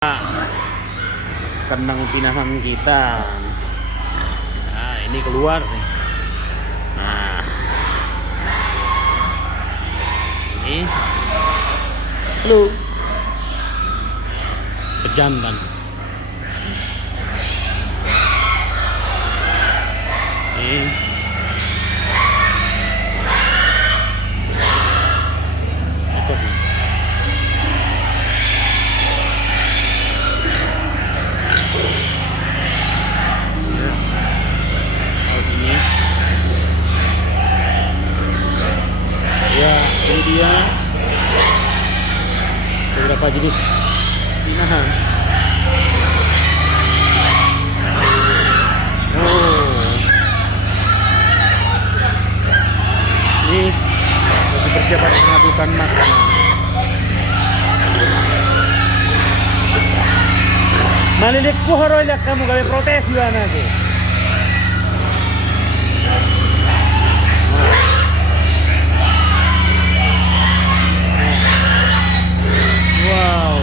Kandang pinahan kita. Nah, ini keluar nih. Nah, ini halo, pejantan. Ini itu nih. Ya, ini dia beberapa jenis pinahan. Ini lagi persiapan pengadukan makanan. Malilik pohoro lihat kamu gawe protes gimana tuh? Wow.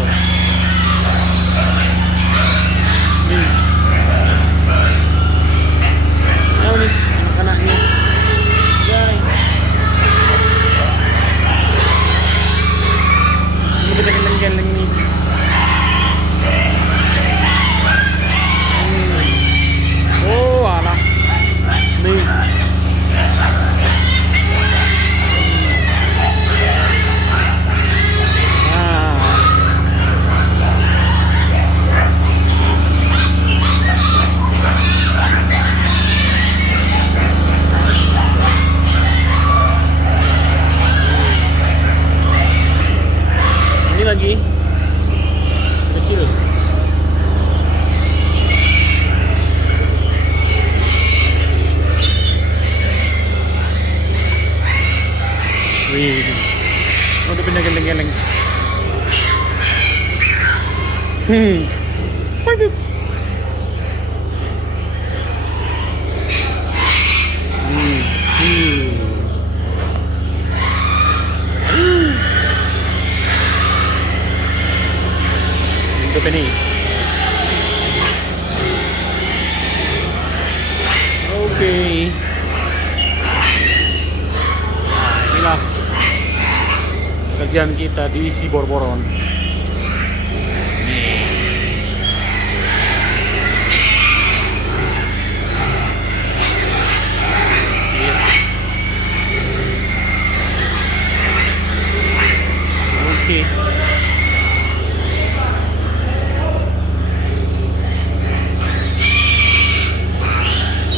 Nih. Ayo nih anak-anaknya. Guys. Ini kita geleng-geleng nih. Oh, alah. Nih. Ini lagi kecil. Wih, udah pindah geleng-geleng. Waduh. Hidup ini. Oke. Nah, inilah kerjaan kita di Siborboron.